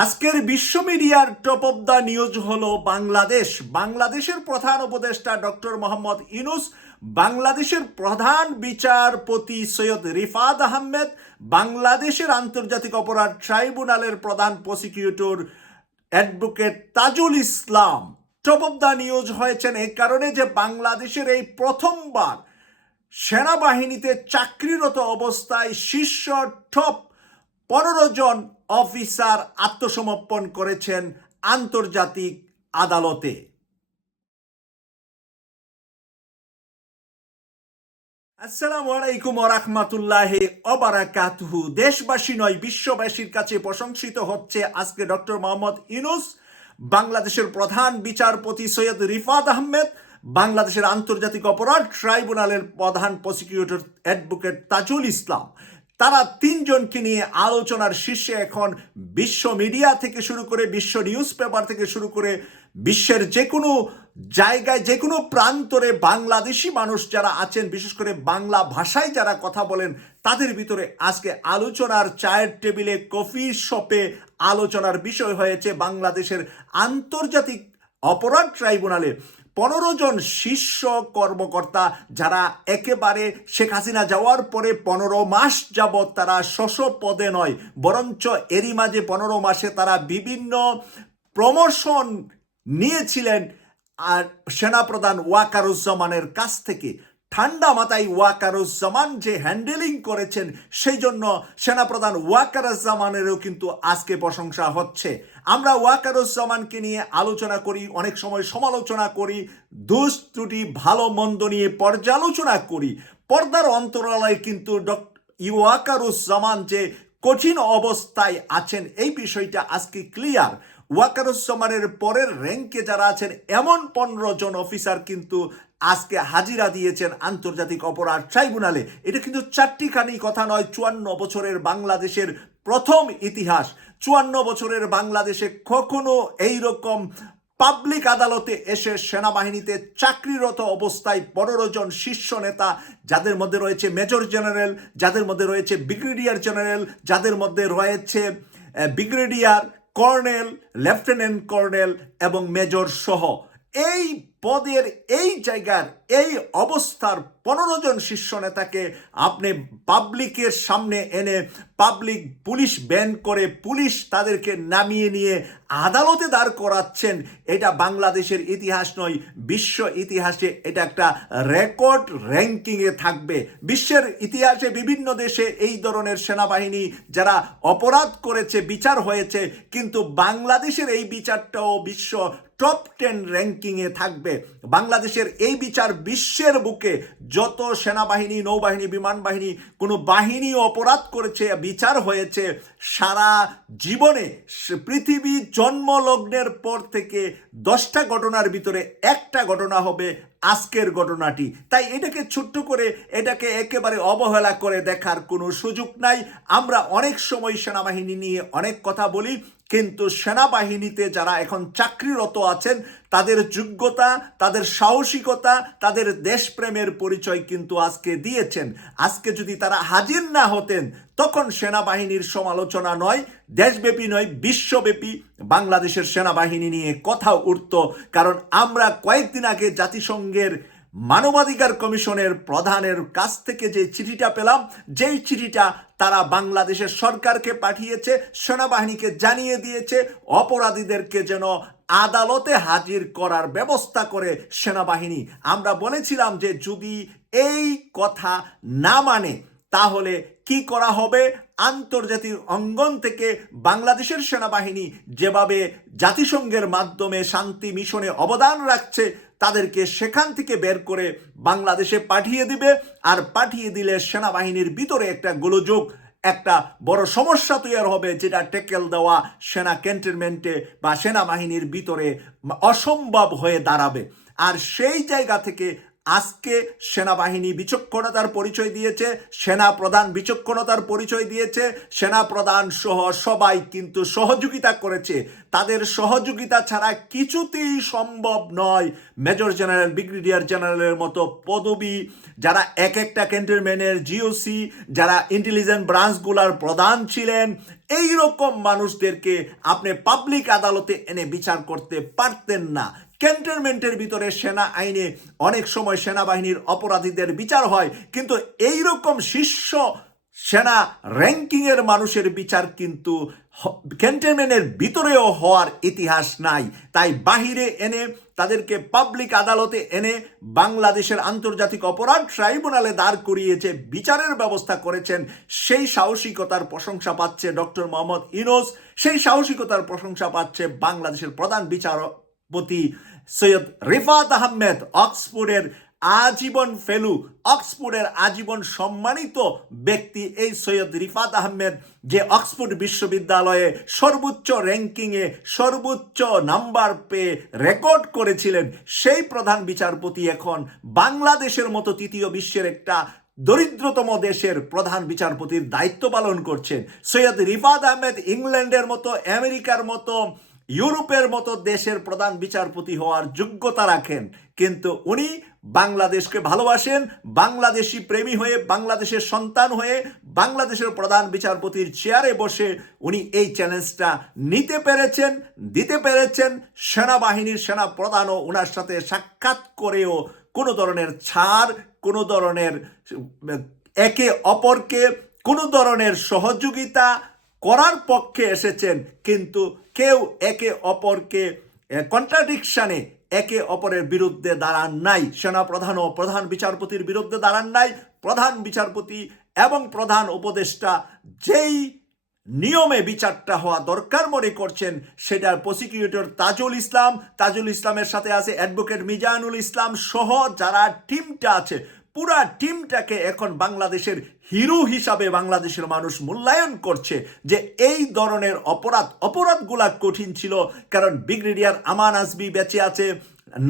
আজকের বিশ্ব মিডিয়ার টপ অব দ্য নিউজ হলো বাংলাদেশ। বাংলাদেশের প্রধান উপদেষ্টা ডক্টর মোহাম্মদ ইনুস বাংলাদেশের প্রধান বিচারপতি সৈয়দ রিফাত আহমেদ, বাংলাদেশের আন্তর্জাতিক অপরাধ ট্রাইব্যুনালের প্রধান prosecutor advocate Tajul Islam. Top of the news হয়েছেন এই কারণে যে বাংলাদেশের এই প্রথমবার সেনাবাহিনীতে চাকরিরত অবস্থায় শীর্ষ টপ পনেরো জন অফিসার আত্মসমর্পণ করেছেন আন্তর্জাতিক আদালতে। আসসালামু আলাইকুম ওরহমাতুল্লাহ অবারাকাতুহু দেশবাসী নয়, বিশ্ববাসীর কাছে প্রশংসিত হচ্ছে আজকে ডক্টর মোহাম্মদ ইনুস বাংলাদেশের প্রধান বিচারপতি সৈয়দ রিফাত আহমেদ, বাংলাদেশের আন্তর্জাতিক অপরাধ ট্রাইব্যুনালের প্রধান প্রসিকিউটর অ্যাডভোকেট তাজুল ইসলাম। তারা তিনজনকে নিয়ে আলোচনার শীর্ষে এখন বিশ্ব মিডিয়া থেকে শুরু করে, বিশ্ব নিউজ পেপার থেকে শুরু করে, বিশ্বের যে কোনো জায়গায় যে কোনো প্রান্তরে বাংলাদেশি মানুষ যারা আছেন, বিশেষ করে বাংলা ভাষায় যারা কথা বলেন, তাদের ভিতরে আজকে আলোচনার চায়ের টেবিলে কফি শপে আলোচনার বিষয় হয়েছে বাংলাদেশের আন্তর্জাতিক অপরাধ ট্রাইব্যুনালে। পনেরো জন শীর্ষ কর্মকর্তা যারা একেবারে শেখ হাসিনা যাওয়ার পরে পনেরো মাস যাবৎ তারা শশ পদে নয়, বরঞ্চ এরই মাঝে পনেরো মাসে তারা বিভিন্ন প্রমোশন নিয়েছিলেন আর সেনাপ্রধান ওয়াকারুজ্জামানের কাছ থেকে। ঠান্ডা মাথায় ওয়াকারুজ্জামান যে হ্যান্ডেলিং করেছেন, সেই জন্য সেনাপ্রধান ওয়াকারুজ্জামানেরও কিন্তু আজকে প্রশংসা হচ্ছে। আমরা ওয়াকারুজ্জামানকে নিয়ে আলোচনা করি, অনেক সময় সমালোচনা করি, দোষ ত্রুটি, ভালো, মন্দ নিয়ে পর্যালোচনা করি। পর্দার অন্তরালয়ে কিন্তু ডক্টর ওয়াকারুজ্জামান যে কঠিন অবস্থায় আছেন, এই বিষয়টা আজকে ক্লিয়ার। ওয়াকারুজ্জামানের পরের র্যাঙ্কে যারা আছেন, এমন পনেরো জন অফিসার কিন্তু আজকে হাজিরা দিয়েছেন আন্তর্জাতিক অপরাধ ট্রাইব্যুনালে। এটা কিন্তু চারটিখানি কথা নয়, চুয়ান্ন বছরের বাংলাদেশের প্রথম ইতিহাস। চুয়ান্ন বছরের বাংলাদেশে কখনো এইরকম পাবলিক আদালতে এসে সেনাবাহিনীতে চাকরিরত অবস্থায় পনেরো জন শীর্ষ নেতা, যাদের মধ্যে রয়েছে মেজর জেনারেল, যাদের মধ্যে রয়েছে ব্রিগেডিয়ার জেনারেল, যাদের মধ্যে রয়েছে ব্রিগেডিয়ার কর্নেল, লেফটেন্যান্ট কর্নেল এবং মেজর সহ। এই পদের এই জায়গার এই অবস্থার পনেরো জন শীর্ষ নেতাকে আপনি পাবলিকের সামনে এনে পাবলিক পুলিশ ব্যান করে পুলিশ তাদেরকে নামিয়ে নিয়ে আদালতে দাঁড় করাচ্ছেন, এটা বাংলাদেশের ইতিহাস নয়, বিশ্ব ইতিহাসে এটা একটা রেকর্ড র্যাঙ্কিংয়ে থাকবে। বিশ্বের ইতিহাসে বিভিন্ন দেশে এই ধরনের সেনাবাহিনী যারা অপরাধ করেছে, বিচার হয়েছে, কিন্তু বাংলাদেশের এই বিচারটাও বিশ্ব টপ টেন র্যাঙ্কিংয়ে থাকবে। বাংলাদেশের এই বিচার বিশ্বের বুকে যত সেনাবাহিনী, নৌবাহিনী বিমান বাহিনী কোনো বাহিনী অপরাধ করেছে, বিচার হয়েছে, সারা জীবনে পৃথিবী জন্মলগ্নের পর থেকে দশটা ঘটনার ভিতরে একটা ঘটনা হবে আজকের ঘটনাটি। তাই এটাকে ছোট্ট করে, এটাকে একেবারে অবহেলা করে দেখার কোনো সুযোগ নাই। আমরা অনেক সময় সেনাবাহিনী নিয়ে অনেক কথা বলি কিন্তু সেনাবাহিনীতে যারা এখন চাকরিরত আছেন, তাদের যোগ্যতা, তাদের সাহসিকতা, তাদের দেশপ্রেমের পরিচয় কিন্তু আজকে দিয়েছেন। আজকে যদি তারা হাজির না হতেন, তখন সেনাবাহিনীর সমালোচনা নয়, দেশব্যাপী নয়, বিশ্বব্যাপী বাংলাদেশের সেনাবাহিনী নিয়ে কথা উঠত। কারণ আমরা কয়েকদিন আগে জাতিসংঘের মানবাধিকার কমিশনের প্রধানের কাছ থেকে যে চিঠিটা পেলাম, যেই চিঠিটা তারা বাংলাদেশের সরকারকে পাঠিয়েছে, সেনাবাহিনীকে জানিয়ে দিয়েছে, অপরাধীদেরকে যেন আদালতে হাজির করার ব্যবস্থা করে সেনাবাহিনী। আমরা বলেছিলাম যে যদি এই কথা না মানে তাহলে কি করা হবে? আন্তর্জাতিক অঙ্গন থেকে বাংলাদেশের সেনাবাহিনী যেভাবে জাতিসংঘের মাধ্যমে শান্তি মিশনে অবদান রাখছে তাদেরকে সেখান থেকে বের করে বাংলাদেশে পাঠিয়ে দিবে। আর পাঠিয়ে দিলে সেনাবাহিনীর ভিতরে একটা গোলযোগ, একটা বড় সমস্যা তৈরি হবে, যেটা টেকেল দেওয়া সেনা ক্যান্টনমেন্টে বা সেনাবাহিনীর ভিতরে অসম্ভব হয়ে দাঁড়াবে। আর সেই জায়গা থেকে আজকে সেনাবাহিনী বিচক্ষণতার পরিচয় দিয়েছে সেনা প্রধান বিচক্ষণতার পরিচয় দিয়েছে সেনা প্রধান সহ সবাই কিন্তু সহযোগিতা করেছে। তাদের সহযোগিতা ছাড়া কিছুতেই সম্ভব নয়। মেজর জেনারেল, ব্রিগেডিয়ার জেনারেলের মতো পদবি, যারা এক একটা ক্যান্টনমেন্টের জিওসি, যারা ইন্টেলিজেন্ট ব্রাঞ্চগুলার প্রধান ছিলেন এই রকম মানুষদেরকে আপনি পাবলিক আদালতে এনে বিচার করতে পারতেন না। ক্যান্টনমেন্টের ভিতরে সেনা আইনে অনেক সময় সেনাবাহিনীর অপরাধীদের বিচার হয়, কিন্তু এই রকম শীর্ষ সেনা র্যাঙ্কিংয়ের মানুষের বিচার কিন্তু ক্যান্টনমেন্টের ভিতরেও হওয়ার ইতিহাস নাই। তাই বাহিরে এনে, তাদেরকে পাবলিক আদালতে এনে বাংলাদেশের আন্তর্জাতিক অপরাধ ট্রাইব্যুনালে দাঁড় করিয়েছে বিচারের ব্যবস্থা করেছেন, সেই সাহসিকতার প্রশংসা পাচ্ছে ডক্টর মোহাম্মদ ইনোস সেই সাহসিকতার প্রশংসা পাচ্ছে বাংলাদেশের প্রধান বিচারপতি সৈয়দ রিফাত আহমেদ, অক্সফোর্ডের আজীবন ফেলু, অক্সফোর্ডের আজীবন সম্মানিত ব্যক্তি এই সৈয়দ রিফাত আহমেদ, যে অক্সফোর্ড বিশ্ববিদ্যালয়ে সর্বোচ্চ র্যাঙ্কিংয়ে সর্বোচ্চ নাম্বার পেয়ে রেকর্ড করেছিলেন, সেই প্রধান বিচারপতি এখন বাংলাদেশের মতো তৃতীয় বিশ্বের একটা দরিদ্রতম দেশের প্রধান বিচারপতির দায়িত্ব পালন করছেন। সৈয়দ রিফাত আহমেদ ইংল্যান্ডের মতো, আমেরিকার মতো ইউরোপের মতো দেশের প্রধান বিচারপতি হওয়ার যোগ্যতা রাখেন। কিন্তু উনি বাংলাদেশকে ভালোবাসেন, বাংলাদেশি প্রেমী হয়ে, বাংলাদেশের সন্তান হয়ে, বাংলাদেশের প্রধান বিচারপতির চেয়ারে বসে উনি এই চ্যালেঞ্জটা নিতে পেরেছেন, দিতে পেরেছেন। সেনাবাহিনীর সেনা প্রধানও ওনার সাথে সাক্ষাৎ করেও কোনো ধরনের ছাড়, কোনো ধরনের, একে অপরকে কোনো ধরনের সহযোগিতা করার পক্ষে এসেছেন। কিন্তু কেউ একে অপরকে কন্ট্রাডিকশানে একে অপরের বিরুদ্ধে দাঁড়ান নাই। সেনাপ্রধান ও প্রধান বিচারপতির বিরুদ্ধে দাঁড়ান নাই। প্রধান বিচারপতি এবং প্রধান উপদেষ্টা যেই নিয়মে বিচারটা হওয়া দরকার মনে করছেন, সেটার প্রসিকিউটর তাজুল ইসলাম। তাজুল ইসলামের সাথে আছে অ্যাডভোকেট মিজানুল ইসলাম সহ যারা টিমটা আছে, পুরা টিমটাকে এখন বাংলাদেশের হিরো হিসাবে বাংলাদেশের মানুষ মূল্যায়ন করছে যে এই ধরনের অপরাধ, অপরাধগুলা কঠিন ছিল। কারণ ব্রিগেডিয়ার আমান আজবি বেঁচে আছে।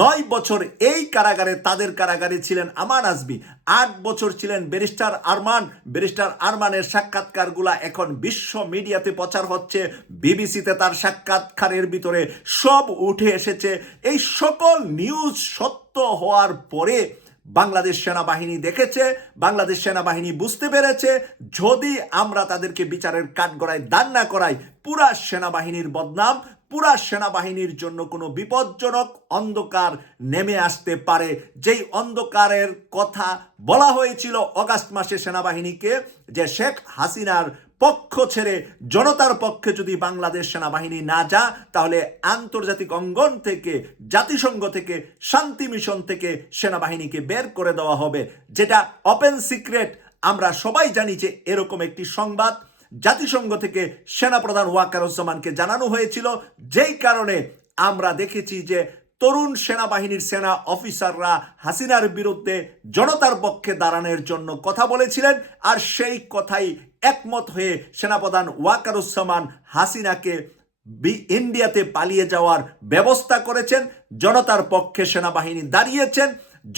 নয় বছর এই কারাগারে তাদের কারাগারে ছিলেন আমান আজবি আট বছর ছিলেন ব্যারিস্টার আরমান। ব্যারিস্টার আরমানের সাক্ষাৎকারগুলা এখন বিশ্ব মিডিয়াতে প্রচার হচ্ছে। বিবিসিতে তার সাক্ষাৎকারের ভিতরে সব উঠে এসেছে। এই সকল নিউজ সত্য হওয়ার পরে বাংলাদেশ সেনাবাহিনী দেখেছে, বাংলাদেশ সেনাবাহিনী বুঝতে পেরেছে, যদি আমরা তাদেরকে বিচারের কাঠগড়ায় দান না করাই, পুরা সেনাবাহিনীর বদনাম, পুরা সেনাবাহিনীর জন্য কোনো বিপজ্জনক অন্ধকার নেমে আসতে পারে। যেই অন্ধকারের কথা বলা হয়েছিল অগাস্ট মাসে সেনাবাহিনীকে যে শেখ হাসিনার পক্ষ ছেড়ে জনতার পক্ষে যদি বাংলাদেশ সেনাবাহিনী না যা তাহলে আন্তর্জাতিক অঙ্গন থেকে, জাতিসংঘ থেকে, শান্তি মিশন থেকে সেনাবাহিনীকে বের করে দেওয়া হবে। যেটা ওপেন সিক্রেট আমরা সবাই জানি যে এরকম একটি সংবাদ জাতিসংঘ থেকে সেনাপ্রধান ওয়াকারুজ্জামানকে জানানো হয়েছিল। যেই কারণে আমরা দেখেছি যে তরুণ সেনাবাহিনীর সেনা অফিসাররা হাসিনার বিরুদ্ধে জনতার পক্ষে দাঁড়ানোর জন্য কথা বলেছিলেন, আর সেই কথাই একমত হয়ে সেনাপ্রধান ওয়াকারুজ্জামান হাসিনাকে ইন্ডিয়াতে পালিয়ে যাওয়ার ব্যবস্থা করেছেন। জনতার পক্ষে সেনাবাহিনী দাঁড়িয়েছেন,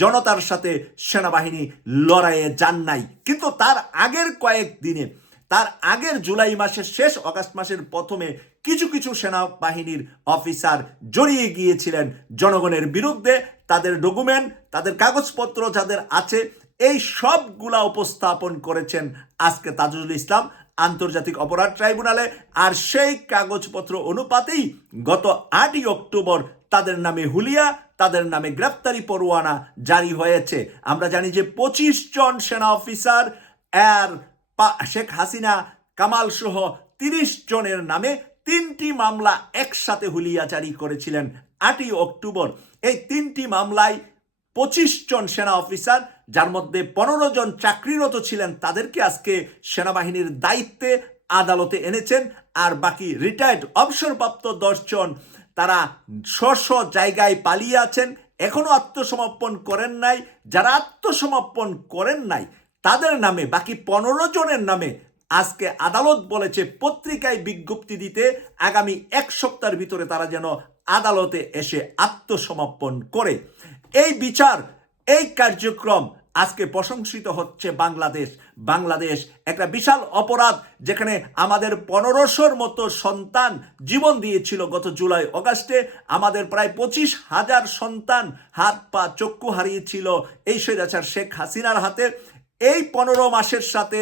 জনতার সাথে সেনাবাহিনী লড়াইয়ে যান নাই। কিন্তু তার আগের কয়েক দিনে, তার আগের জুলাই মাসের শেষ অগাস্ট মাসের প্রথমে কিছু কিছু সেনাবাহিনীর অফিসার জড়িয়ে গিয়েছিলেন জনগণের বিরুদ্ধে। তাদের ডকুমেন্ট, তাদের কাগজপত্র যাদের আছে, এই সবগুলা উপস্থাপন করেছেন আজকে তাজুল ইসলাম, আন্তর্জাতিক অপরাধ ট্রাইব্যুনালে। আর সেই কাগজপত্র অনুপাতেই গত আটই অক্টোবর তাদের নামে হুলিয়া, তাদের নামে গ্রেপ্তারি পরোয়ানা জারি হয়েছে। আমরা জানি যে পঁচিশ জন সেনা অফিসার আর শেখ হাসিনা, কামাল সহ তিরিশ জনের নামে তিনটি মামলা একসাথে হুলিয়া জারি করেছিলেন আটই অক্টোবর। এই তিনটি মামলায় পঁচিশ জন সেনা অফিসার, যার মধ্যে পনেরো জন চাকরিরত ছিলেন, তাদেরকে আজকে সেনাবাহিনীর দায়িত্বে আদালতে এনেছেন। আর বাকি রিটায়ার্ড অবসরপ্রাপ্ত দশজন তারা স্ব জায়গায় পালিয়ে আছেন, এখনও আত্মসমর্পণ করেন নাই। যারা আত্মসমর্পণ করেন নাই, তাদের নামে, বাকি পনেরো জনের নামে আজকে আদালত বলেছে পত্রিকায় বিজ্ঞপ্তি দিতে আগামী এক সপ্তাহের ভিতরে তারা যেন আদালতে এসে আত্মসমর্পণ করে। এই বিচার, এই কার্যক্রম আজকে প্রশংসিত হচ্ছে বাংলাদেশ। বাংলাদেশ একটা বিশাল অপরাধ যেখানে আমাদের পনেরোশোর মতো সন্তান জীবন দিয়েছিল গত জুলাই অগাস্টে। আমাদের প্রায় পঁচিশ হাজার সন্তান হাত পা চক্ষু হারিয়েছিল এই স্বৈরাচার শেখ হাসিনার হাতে। এই পনেরো মাসের সাথে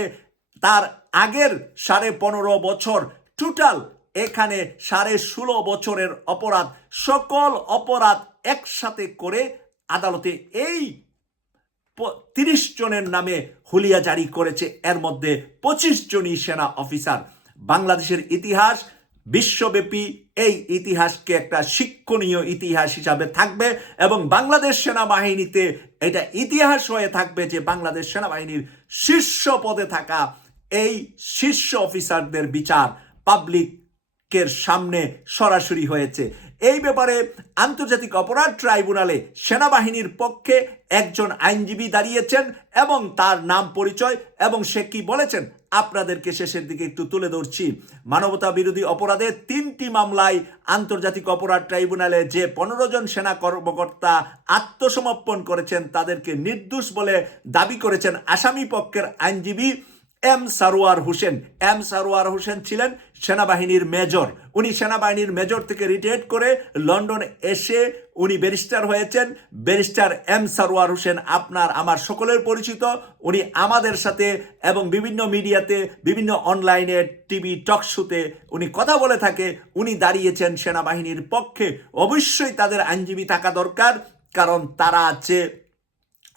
তার আগের সাড়ে পনেরো বছর টোটাল এখানে সাড়ে ষোলো বছরের অপরাধ, সকল অপরাধ একসাথে করে আদালতে এই তিরিশ জনের নামে হুলিয়া জারি করেছে। এর মধ্যে পঁচিশ জনই সেনা অফিসার। বাংলাদেশের ইতিহাস, বিশ্বব্যাপী এই ইতিহাসকে একটা শিক্ষণীয় ইতিহাস হিসাবে থাকবে এবং বাংলাদেশ সেনাবাহিনীতে এটা ইতিহাস হয়ে থাকবে যে বাংলাদেশ সেনাবাহিনীর শীর্ষ পদে থাকা এই শীর্ষ অফিসারদের বিচার পাবলিকের সামনে সরাসরি হয়েছে। এই ব্যাপারে আন্তর্জাতিক অপরাধ ট্রাইব্যুনালে সেনাবাহিনীর পক্ষে একজন আইনজীবী দাঁড়িয়েছেন এবং তার নাম পরিচয় এবং সে কি বলেছেন আপনাদেরকে শেষের দিকে একটু তুলে ধরছি। মানবতা বিরোধী অপরাধে তিনটি মামলায় আন্তর্জাতিক অপরাধ ট্রাইব্যুনালে যে পনেরো জন সেনা কর্মকর্তা আত্মসমর্পণ করেছেন তাদেরকে নির্দোষ বলে দাবি করেছেন আসামি পক্ষের আইনজীবী এম সারোয়ার হোসেন, এম সারোয়ার হোসেন ছিলেন সেনাবাহিনীর মেজর। উনি সেনাবাহিনীর মেজর থেকে রিটায়ার্ড করে লন্ডন এসে উনি ব্যারিস্টার হয়েছেন। ব্যারিস্টার এম সারোয়ার হোসেন আপনার, আমার সকলের পরিচিত। উনি আমাদের সাথে এবং বিভিন্ন মিডিয়াতে, বিভিন্ন অনলাইনে, টিভি টক শোতে উনি কথা বলে থাকে। উনি দাঁড়িয়েছেন সেনাবাহিনীর পক্ষে। অবশ্যই তাদের আইনজীবী থাকা দরকার, কারণ তারা আছে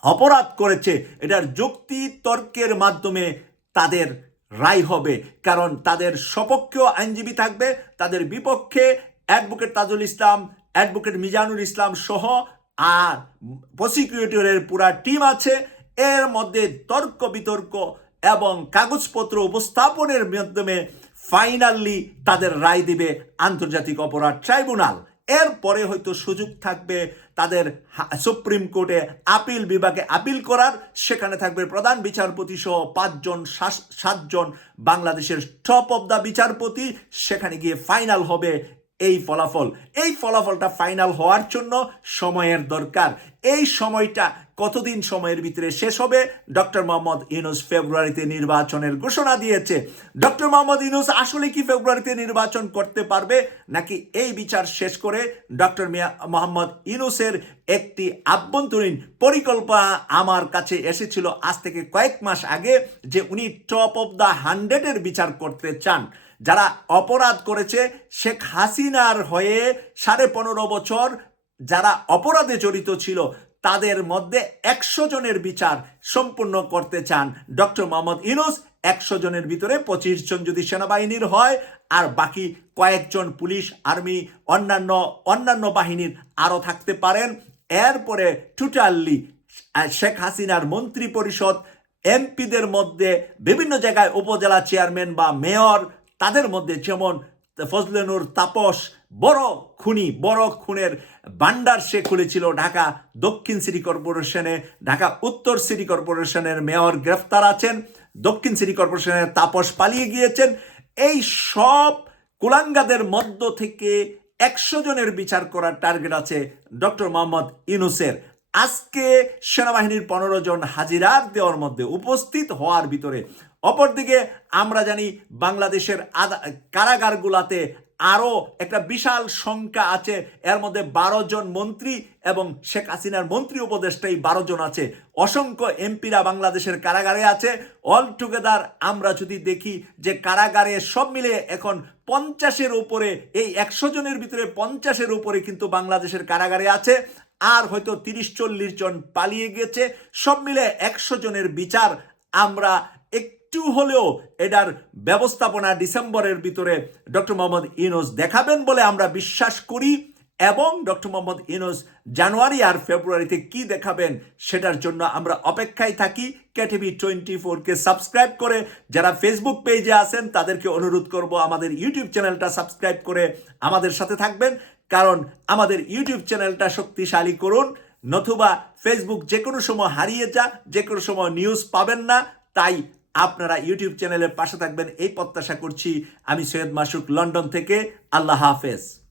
অপরাধ করেছে, এটার যুক্তি তর্কের মাধ্যমে তাদের রায় হবে। কারণ তাদের সপক্ষেও আইনজীবী থাকবে, তাদের বিপক্ষে অ্যাডভোকেট তাজুল ইসলাম, অ্যাডভোকেট মিজানুল ইসলাম সহ আর প্রসিকিউটরের পুরা টিম আছে। এর মধ্যে তর্ক বিতর্ক এবং কাগজপত্র উপস্থাপনের মাধ্যমে ফাইনালি তাদের রায় দিবে আন্তর্জাতিক অপরাধ ট্রাইব্যুনাল। এরপরে হয়তো সুযোগ থাকবে তাদের সুপ্রিম কোর্টে আপিল বিভাগে আপিল করার। সেখানে থাকবে প্রধান বিচারপতি সহ পাঁচজন সাতজন বাংলাদেশের টপ অব দ্য বিচারপতি। সেখানে গিয়ে ফাইনাল হবে এই ফলাফল। এই ফলাফলটা ফাইনাল হওয়ার জন্য সময়ের দরকার। এই সময়টা কতদিন সময়ের ভিতরে শেষ হবে? ডক্টর মোহাম্মদ ইউনুস ফেব্রুয়ারিতে নির্বাচনের ঘোষণা দিয়েছে। ডক্টর মোহাম্মদ ইউনুস আসলে কি ফেব্রুয়ারিতে নির্বাচন করতে পারবে? নাকি এই বিচার শেষ করে ডক্টর মিয়া মোহাম্মদ ইউনুসের একটি আভ্যন্তরীণ পরিকল্পনা আমার কাছে এসেছিল আজ থেকে কয়েক মাস আগে যে উনি টপ অফ দ্য হান্ড্রেডের বিচার করতে চান। যারা অপরাধ করেছে, শেখ হাসিনার হয়ে সাড়ে পনেরো বছর যারা অপরাধে জড়িত ছিল তাদের মধ্যে একশো জনের বিচার সম্পূর্ণ করতে চান ডক্টর মোহাম্মদ ইনুস একশো জনের ভিতরে পঁচিশ জন যদি সেনাবাহিনীর হয়, আর বাকি কয়েকজন পুলিশ, আর্মি, অন্যান্য অন্যান্য বাহিনীর আরও থাকতে পারেন। এরপরে টোটালি শেখ হাসিনার মন্ত্রী পরিষদ এমপিদের মধ্যে বিভিন্ন জায়গায় উপজেলা চেয়ারম্যান বা মেয়র, তাদের মধ্যে যেমন ফজলেনুর তাপস বড় খুনি, বড় খুনের বান্ডার সে খুলেছিল ঢাকা দক্ষিণ সিটি কর্পোরেশনে। ঢাকা উত্তর সিটি কর্পোরেশনের মেয়র গ্রেফতার আছেন, দক্ষিণ সিটি কর্পোরেশনের তাপস পালিয়ে গিয়েছেন। এই সব কুলাঙ্গাদের মধ্য থেকে একশো জনের বিচার করার টার্গেট আছে ডক্টর মোহাম্মদ ইনুসের আজকে সেনাবাহিনীর পনেরো জন হাজিরার দেওয়ার মধ্যে উপস্থিত হওয়ার ভিতরে। অপরদিকে আমরা জানি বাংলাদেশের কারাগারগুলাতে আরও একটা বিশাল সংখ্যা আছে। এর মধ্যে বারো জন মন্ত্রী এবং শেখ হাসিনার মন্ত্রী উপদেষ্টাই বারো জন আছে। অসংখ্য এমপিরা বাংলাদেশের কারাগারে আছে। অল টুগেদার আমরা যদি দেখি যে কারাগারে সব মিলে এখন পঞ্চাশের উপরে, এই একশো জনের ভিতরে পঞ্চাশের উপরে কিন্তু বাংলাদেশের কারাগারে আছে। আর হয়তো তিরিশ চল্লিশ জন পালিয়ে গেছে। সব মিলে একশো জনের বিচার আমরা একটু হলেও এটার ব্যবস্থাপনা ডিসেম্বরের ভিতরে ডক্টর মোহাম্মদ ইনোস দেখাবেন বলে আমরা বিশ্বাস করি এবং ডক্টর মোহাম্মদ ইনোস জানুয়ারি আর ফেব্রুয়ারিতে কি দেখাবেন সেটার জন্য আমরা অপেক্ষায় থাকি। কেটিভি টোয়েন্টি ফোরকে সাবস্ক্রাইব করে যারা ফেসবুক পেজে আছেন তাদেরকে অনুরোধ করব আমাদের ইউটিউব চ্যানেলটা সাবস্ক্রাইব করে আমাদের সাথে থাকবেন। কারণ আমাদের ইউটিউব চ্যানেলটা শক্তিশালী করুন, নতুবা ফেসবুক যে কোনো সময় হারিয়ে যা যে কোনো সময় নিউজ পাবেন না, তাই আপনারা ইউটিউব চ্যানেলের পাশে থাকবেন। এই প্রত্যাশা করছি আমি সৈয়দ মাসুক, লন্ডন থেকে। আল্লাহ হাফেজ।